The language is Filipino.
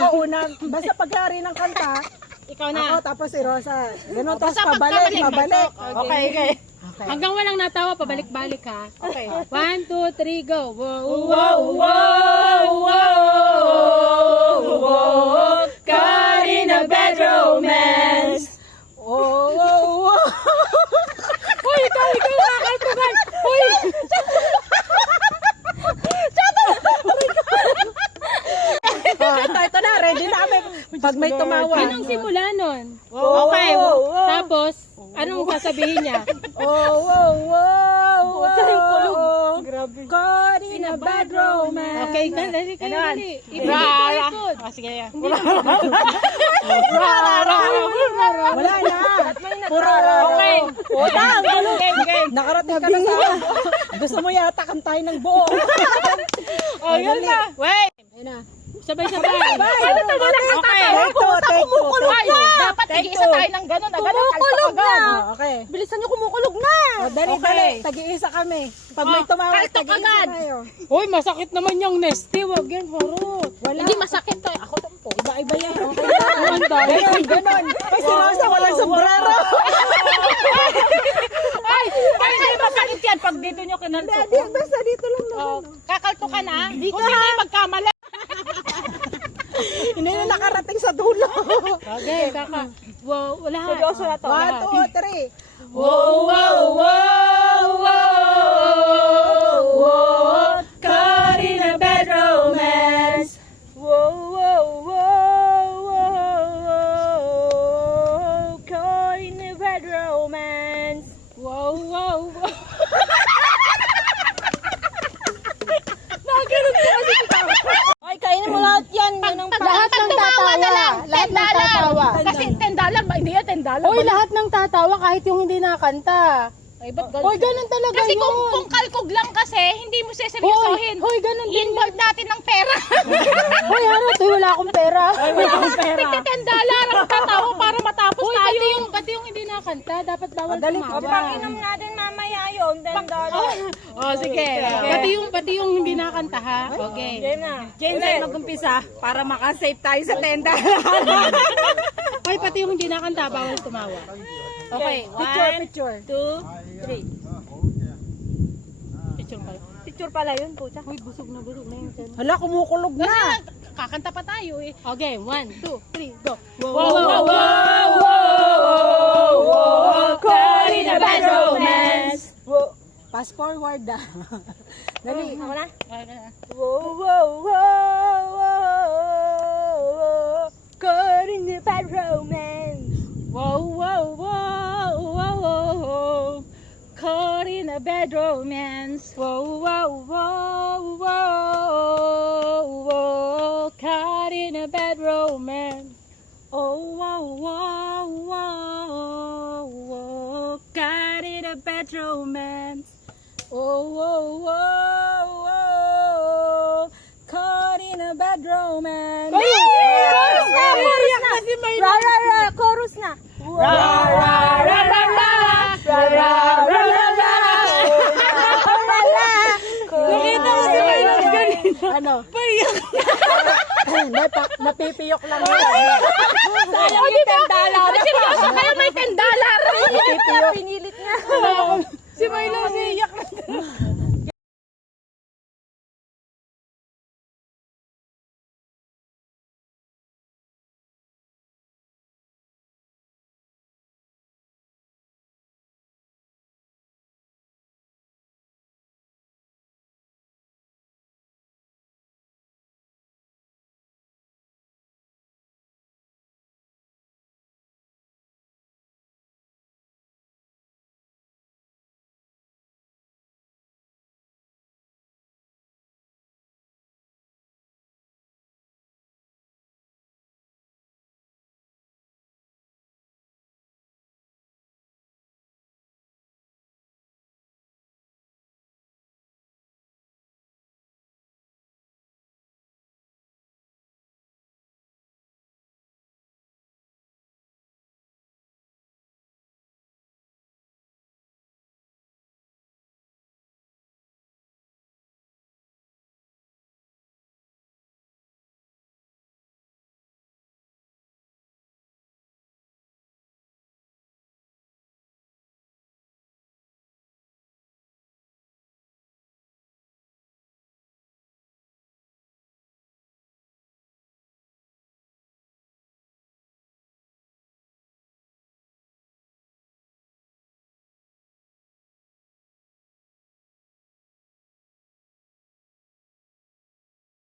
ako una. Basta paghari ng kanta, Ikaw ako na. tapos si Rosa. Ganun, tapos Basta pabalik, pagkabalik, pabalik. Okay, okay. Okay. Hanggang walang natawa, pabalik-balik ha. Okay. One, two, three, go. Wow, Wow, wow, wow, wow. Caught in a bad romance. Oh, oh, oh. Hoy, ikaw, ikaw, kakalpugan. Hoy! Ah, ito, ito na, ready na kami. Pag may tumawa. Anong simula nun? Okay. Tapos, anong sasabihin niya? Oh, oh, oh, oh, yung kulog. oh. Grabe. Caught in a bad romance. Okay, dali dali. Ra, ra. Ikot, Ah, sige yan. Wala na. Puro. Okay. Utang. Game, game. Nakarating ka na sa... Gusto mo yata kantahin ng buo. Oh, yun na. Wait. Ayun na. Sabay-sabay. Ano to wala ka Okay. Take two, take two. Ay, tig-isa tayo ng gano'n. Agad ang Kumukulog agad. na. Okay. Bilisan nyo kumukulog na. O, dali, Okay. dali. Tag-iisa kami. Pag may Oh, tumawa, kaltok tag-iisa agad. tayo. Hoy, masakit naman yung nesty. Wag yan, horot. Wala. Hindi masakit to. Ako to po. Iba-iba yan. Okay. Ang dami. Ganon, ganon. Ay, si Rosa walang sombrero. Ay, ay, ay, masakit yan pag dito nyo kinalto. Hindi, basta dito lang naman. Oh, kakalto ka na. Kung yung magkamali. Hindi na nakarating sa dulo. Okay, kaka. Wow, wala. Seryoso na to. One, two, three. Wow, wow, wow, wow, wow, caught in a bad romance. Wow, wow, wow, wow, caught in a bad romance. Wow, wow, wow. Ay, kainin mo lahat yan. Yun ang Lahat ng tatawa. Lahat ng tatawa. Kasi 10 dollar ba? Hindi yan 10 dollar. Hoy, lahat ng tatawa kahit yung hindi nakanta. Ay, ba't Hoy, ganun talaga Kasi yun. kung, kung kalkog lang kasi, hindi mo Hoy, seseryosohin. hoy, ganun din. Involve natin ng pera. Hoy, harot, hoy, wala akong pera. Tigti 10 dollar ang tatawa para matapos Hoy, tayo. pati yung, pati yung hindi nakanta, dapat bawal Dali, tumawa. pag-inom natin mamaya yun, 10 dollar. Oh, sige. Pati yung, pati yung hindi nakanta, ha? Okay. Jane, sa'yo mag-umpisa para makasave tayo sa tenda. Hoy, pati yung hindi nakanta, bawal tumawa. Okay, picture, one, picture. two, three. Picture pala. Picture pala yun, puta. Hoy, busog na busog na tiyan. Hala, kumukulog na. Kakanta pa tayo eh. Okay, one, two, three, go. Wow, wow, wow, wow, wow, caught in a bad romance. Fast forward ah. Dali. Ako na? Wow, wow, wow, wow, caught in a bad romance. Wow, wow, wow, wow, wow. Caught in a bad romance. Wow, wow, wow, wow, wow. Caught in a bad romance. Oh, wow, wow, wow, wow. Caught in a bad romance. Oh, wow, wow, Nakita mo si Milos kanina. Ano? Pariyak. Napa, napipiyok lang yun. Sayang yung 10 dollar. Seryoso kayo may 10 dollar. Pinilit niya. Si Milos iyak lang.